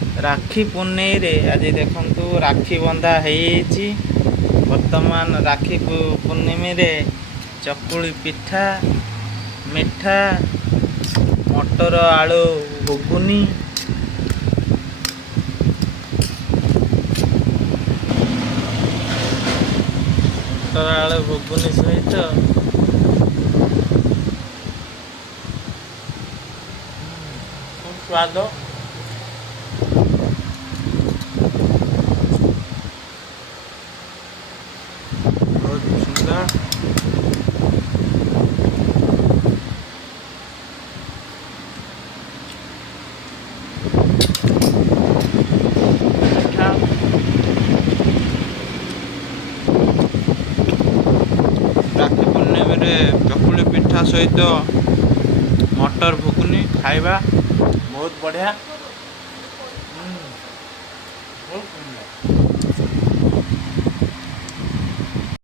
राखी पुन्नेई रे आज देखंतु राखी बंधा हेची। वर्तमान राखी पूर्णिमी रे चकुली पिठा मिठा मटर आलू घुगुनी मटर आलू घुगुनी सहित स्वाद बहुत सुंदर। राखी पूर्णिमी चकुली पिठा सहित मटर भुगुनी खाइबा बहुत बढ़िया। बहुत सुंदर।